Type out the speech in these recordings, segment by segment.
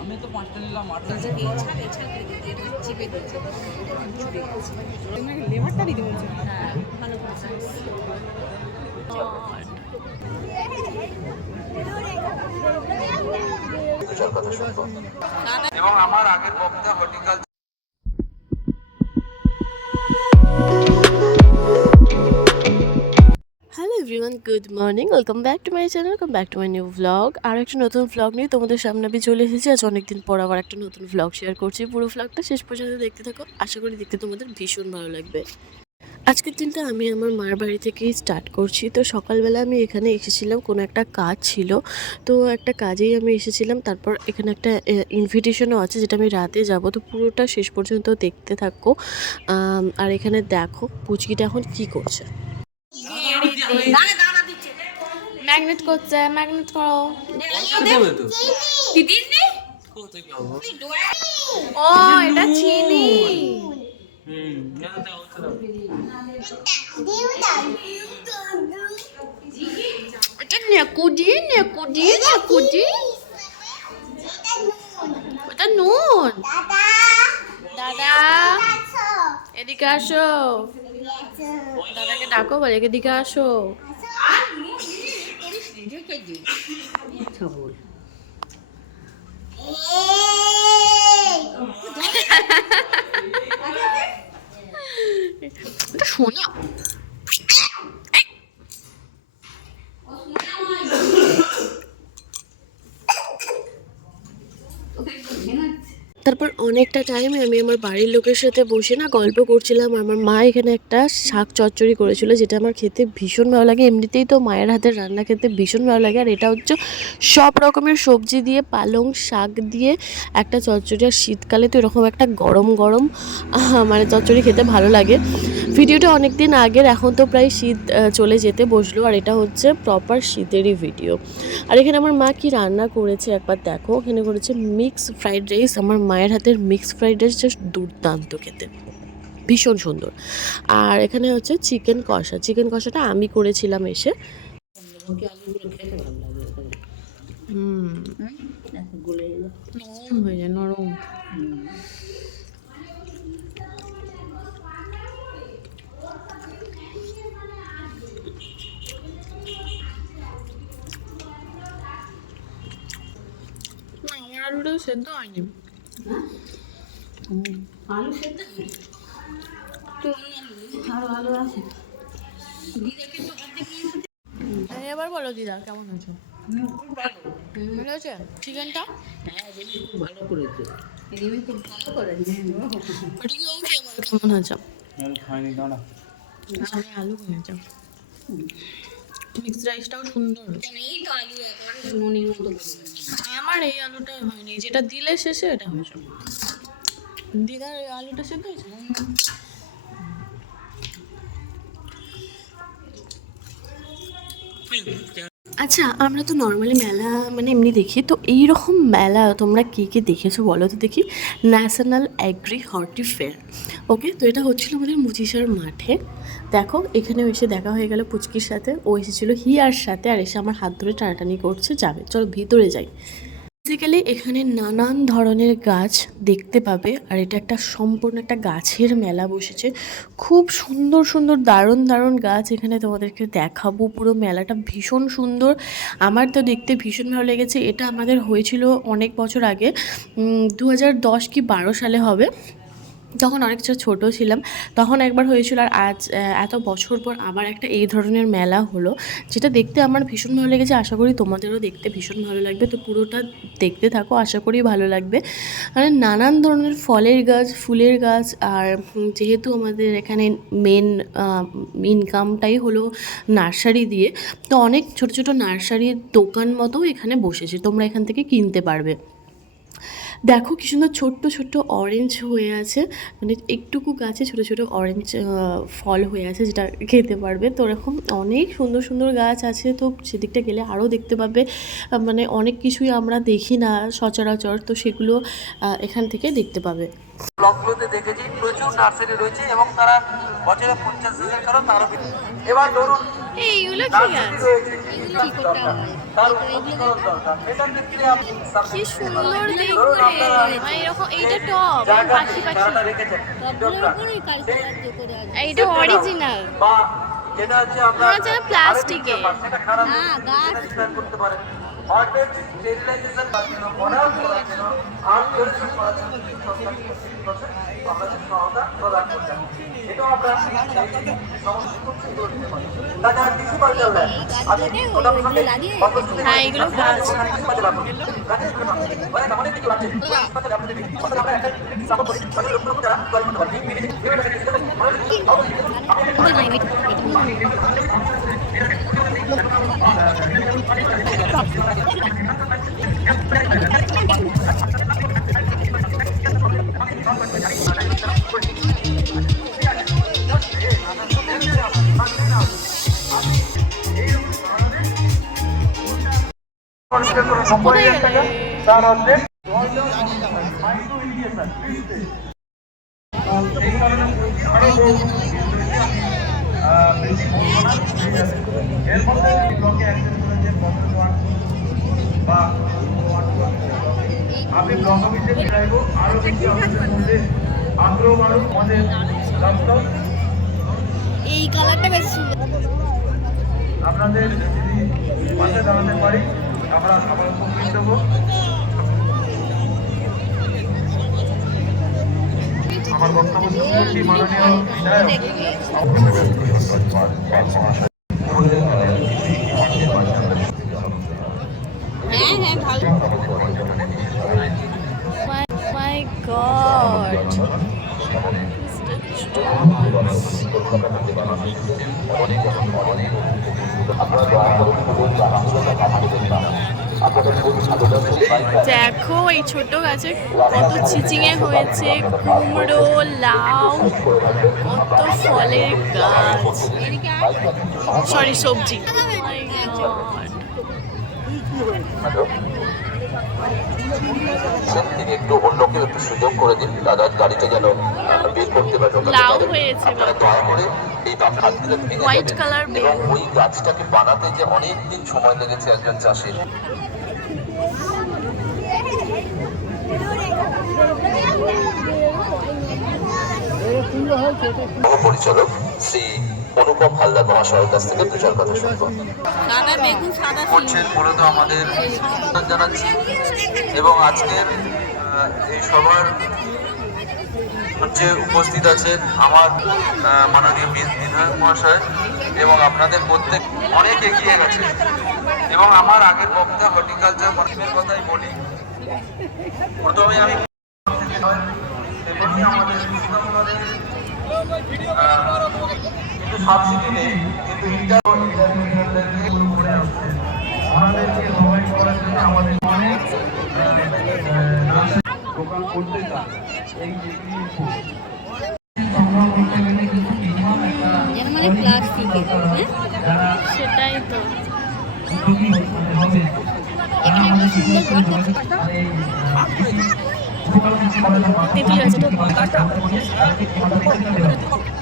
আমি তো পাঁচটা নিলাম আটটা লেবারটা দিতে বলছে? এবং আমার আগের বক্তা horticulture good morning welcome back to my channel welcome back to my new vlog আর একটা নতুন ভ্লগ নিয়ে তোমাদের সামনে আমি চলে এসেছি। আজ অনেকদিন পর আবার একটা নতুন ভ্লগ শেয়ার করছি। পুরো ভ্লগটা শেষ পর্যন্ত দেখতে থাকো। আশা করি দেখতে তোমাদের ভীষণ ভালো লাগবে। আজকের দিনটা আমি আমার মার বাড়ি থেকেই স্টার্ট করছি। তো সকালবেলা আমি এখানে এসেছিলাম। কোনো একটা কাজ ছিল। তো একটা কাজেই আমি এসেছিলাম। তারপর এখানে একটা ইনভিটেশনও আছে যেটা আমি রাতে যাব। তো পুরোটা শেষ পর্যন্ত দেখতে থাকো। আর এখানে দেখো পুচকিটা এখন কি করছে। ম্যাগনেট করছে ম্যাগনেট করো। ও এটা চিনি। এটা নেকুডি নেকুডি নেকুডি ওটা নুন। দাদা এদিকে আসো। দাদাকে ডাকো বলে এদিকে আসো। এটা শোনা তারপর অনেকটা টাইম আমি আমার বাড়ির লোকের সাথে বসে না গল্প করছিলাম। আমার মা এখানে একটা শাক চচ্চড়ি করেছিল, যেটা আমার খেতে ভীষণ ভালো লাগে। এমনিতেই তো মায়ের হাতের রান্না খেতে ভীষণ ভালো লাগে। আর এটা হচ্ছে সব রকমের সবজি দিয়ে, পালং শাক দিয়ে একটা চচ্চড়ি। আর শীতকালে তো এরকম একটা গরম গরম মানে চচ্চড়ি খেতে ভালো লাগে। ভিডিওটা অনেক দিন আগের এখন তো প্রায় শীত চলে যেতে বসল আর এটা হচ্ছে প্রপার শীতেরই ভিডিও আর এখানে আমার মা কি রান্না করেছে একবার দেখো। এখানে করেছে মিক্স ফ্রাইড রাইস আমার মায়ের হাতের মিক্স ফ্রাইড রাইস জাস্ট দুর্দান্ত খেতে। ভীষণ সুন্দর। আর এখানে হচ্ছে চিকেন কষা। চিকেন কষাটা আমি করেছিলাম এসে। হুম। হয়ে যায় নরম। আমার সেদ্ধ হয়নি। আলু সেদ্ধ আরও আলু আছে। এবার বলো দিদা কেমন হয়েছে? ভালো হয়েছে? চিকেনটা? ভালো করেছে। রিমি খুব ভালো করেছে। কেমন দাঁড়া। আমি আলু হয়েছে? মিক্সড রাইসটাও সুন্দর। আমার এই আলুটা হয়নি, যেটা দিলে শেষে এটা হয়েছে দিদার আলুটা সেদ্ধ হয়েছে? আচ্ছা আমরা তো নর্মালি মেলা মানে এমনি দেখি, তো এই রকম মেলা তোমরা কে কে দেখেছ বলো তো দেখি? National agri horti fair okay তো এটা হচ্ছিল আমাদের মুচিসার মাঠে। দেখো, এখানে এসে দেখা হয়ে গেল পুচকির সাথে, ও এসেছিল হিয়ার সাথে, আর এসে আমার হাত ধরে টানাটানি করছে, যাবে। চলো, ভিতরে যাই। বেসিক্যালি এখানে নানান ধরনের গাছ দেখতে পাবে, আর এটা একটা সম্পূর্ণ একটা গাছের মেলা বসেছে। খুব সুন্দর সুন্দর, দারুণ দারুণ গাছ এখানে তোমাদেরকে দেখাবো। পুরো মেলাটা ভীষণ সুন্দর। আমার তো দেখতে ভীষণ ভালো লেগেছে। এটা আমাদের হয়েছিল অনেক বছর আগে দু হাজার দশ কি বারো সালে হবে। যখন অনেকটা ছোট ছিলাম, তখন একবার হয়েছিল আর আজ এত বছর পর আবার একটা এই ধরনের মেলা হলো, যেটা দেখতে আমার ভীষণ ভালো লেগেছে। আশা করি তোমাদেরও দেখতে ভীষণ ভালো লাগবে। তো পুরোটা দেখতে থাকো, আশা করি ভালো লাগবে। মানে নানান ধরনের ফলের গাছ, ফুলের গাছ, আর যেহেতু আমাদের এখানে মেন ইনকামটাই হলো নার্সারি দিয়ে, তো অনেক ছোট ছোট নার্সারির দোকান মতো এখানে বসেছে। তোমরা এখান থেকে কিনতে পারবে। দেখো কি সুন্দর ছোট্ট ছোট্ট অরেঞ্জ হয়ে আছে। মানে একটুকু গাছে ছোট ছোট অরেঞ্জ ফল হয়ে আছে যেটা খেতে পারবে। তো এরকম অনেক সুন্দর সুন্দর গাছ আছে। তো সেদিকটা গেলে আরও দেখতে পাবে। মানে অনেক কিছুই আমরা দেখি না সচরাচর। তো সেগুলো এখান থেকে দেখতে পাবে। ব্লকগুলোতে দেখেছি প্রচুর নার্সারি রয়েছে এবং তারা বছরে পঞ্চাশ হাজার কারও তারও এবার ধরুন এইটা অরিজিনাল যেটা হচ্ছে না সেটা খারাপ সেটা return করতে পারেন অর্ধেক sterilization বা জন্য করার করার জন্য আর করার জন্য কিন্তু সরকার থেকে 50% আমরা সহায়তা প্রদান করতে। এটাও আমরা খুব সুন্দর দিতে পারি। তাছাড়া কৃষি হ্যাঁ। অনেক কিছু আছে। অর্থাৎ আমরা একটা করি, তাদের লক্ষ্য যারা করতে পারি। অর্ধে এর মধ্যে ব্লকে অ্যাক্সেস করেছেন ওয়ার্ড বা আমি ব্লক অফিসে চাইব আরও বেশি আমাদের আগ্রহ বাড়ুক আমাদের বেশি আপনাদের যদি পাশে দাঁড়াতে পারি, আমরা সবাই উপকৃত হব আমার বক্তব্য করছি মাননীয় দেখো এই ছোট গাছে কত চিচিঙে হয়েছে কুমড়ো লাউ কত ফলের গাছ সরি সবজি একটু অন্যকে একটু সুযোগ করে দিন দাদার গাড়িটা যেন বের করতে পারে লাউ পারে। হয়েছে আপনারা বাবা। দয়া করে এই হাত দিলে ভেঙে White এবং। ওই গাছটাকে বানাতে যে অনেক দিন সময় লেগেছে একজন চাষির পরিচালক শ্রী অনুপম হালদার মহাশয়ের কাছ থেকে দু চার কথা শুনব। সাদা করছেন মূলত আমাদের জানাচ্ছি। এবং আজকের এই সবার হচ্ছে উপস্থিত আছেন আমার মাননীয় বিধায়ক মহাশয় এবং আপনাদের প্রত্যেক অনেক এগিয়ে গেছে। এবং আমার আগের বক্তা হর্টিকালচার মানুষের কথাই বলি। প্রথমে আমি তেমনি আমাদের কৃষি দপ্তরের, আহ, কিন্তু সাবসিডি নেই কিন্তু ইন্টার করার জন্য আমাদের অনেক দোকান করতে চান এই ডিগ্রি সংগ্রহ করতে গেলে কিন্তু মিনিমাম একটা এর মানে প্লাস্টিকের হ্যাঁ? সেটাই তো। তেঁতুল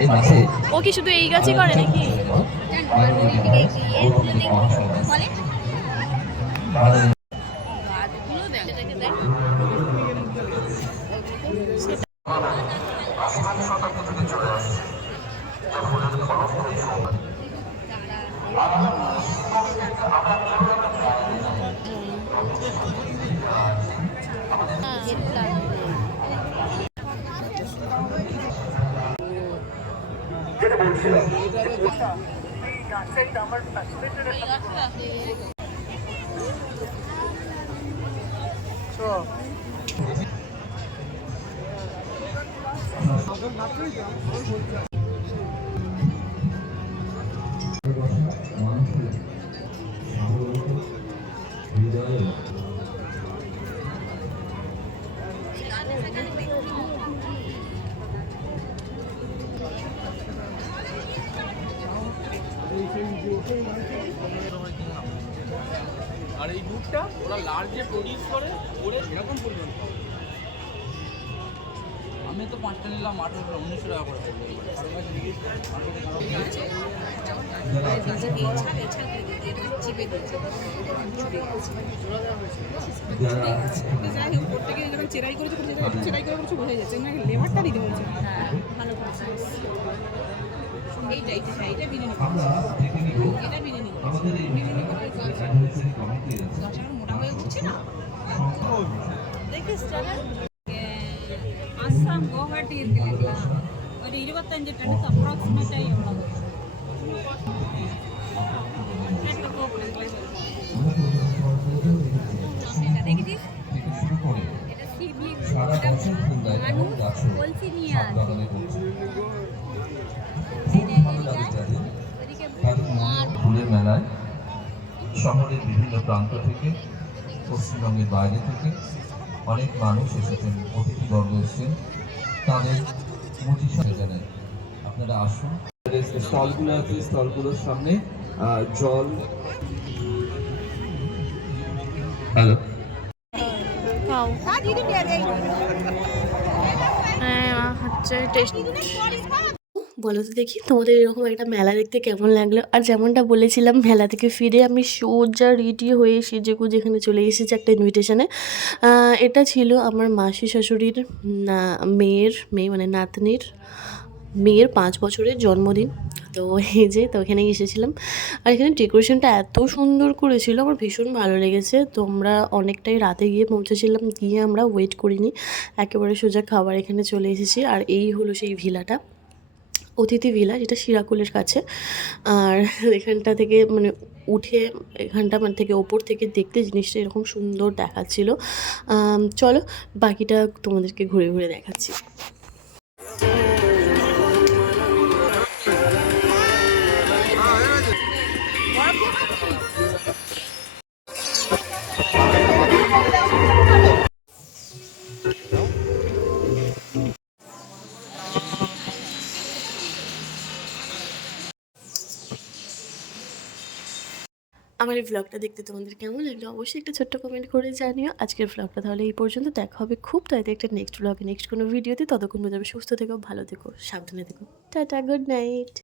ও কি শুধু এই গাছই করে নাকি? অষ্টম 좋아. 아, 그럼 나 আর এই দুধটা ওরা লার্জে প্রডিউস করে করে এরকম পরিমাণ আমি তো পাঁচটা নিলাম আঠারোশো উনিশশো টাকা করে কাছে যাই হোক প্রত্যেকে যখন চেরাই করেছে করেছে, চেরাই করে করেছে বোঝা যাচ্ছে না লেবারটা দিতে বলছে। ভালো করেছে। এইটা এইটা এটা মেনে নিব আমরা মেনে নিব এটা মেনে নিব আমাদের এই মেনে নিব কমিটি আছে দশটার মোটা হয়ে উঠছে না দেখিস চ্যানেল அஸ்ஸாம் குவஹாட்டி இருக்கு இல்லைங்களா ஒரு இருபத்தஞ்சு டன்னுக்கு அப்ராக்சிமேட்டாக எவ்வளோ সারা বছর ফুল দেয় এবং গাছ বাগানে ফুলের মেলায় শহরের বিভিন্ন প্রান্ত থেকে, পশ্চিমবঙ্গের বাইরে থেকে অনেক মানুষ এসেছেন, অতিথিবর্গ এসেছেন। তাদের মুচি জানাই। আপনারা আসুন। স্টলগুলো আছে, স্টলগুলোর সামনে জল। হ্যালো হ্যাঁ হচ্ছে টেস্ট বলো তো দেখি তোমাদের এরকম একটা মেলা দেখতে কেমন লাগল? আর যেমনটা বলেছিলাম, মেলা থেকে ফিরে আমি সোজা রেডি হয়ে সেজেগু যেখানে চলে এসেছি একটা ইনভিটেশনে এটা ছিল আমার মাসি শাশুড়ির, না, মেয়ের, মেয়ে মানে নাতনির, মেয়ের পাঁচ বছরের জন্মদিন। তো এই যে, তো এখানে এসেছিলাম। আর এখানে ডেকোরেশনটা এত সুন্দর করেছিল, আমার ভীষণ ভালো লেগেছে। তো আমরা অনেকটাই রাতে গিয়ে পৌঁছেছিলাম, গিয়ে আমরা ওয়েট করিনি। একেবারে সোজা খাবার এখানে চলে এসেছি। আর এই হলো সেই ভিলাটা। অতিথি ভিলা, যেটা শিরাকুলের কাছে। আর এখানটা থেকে মানে উঠে, এখানটা মানে থেকে ওপর থেকে দেখতে জিনিসটা এরকম সুন্দর দেখাচ্ছিল। চলো বাকিটা তোমাদেরকে ঘুরে ঘুরে দেখাচ্ছি। আমার এই ব্লগটা দেখতে তোমাদের কেমন লাগল অবশ্যই একটা ছোট্ট কমেন্ট করে জানিও। আজকের ব্লগটা তাহলে এই পর্যন্ত। দেখা হবে খুব তাড়াতাড়ি একটা নেক্সট ব্লগে নেক্সট কোনো ভিডিওতে ততক্ষণ বোঝাবে সুস্থ থেকো, ভালো থেকো, সাবধানে থেকো। Tata good night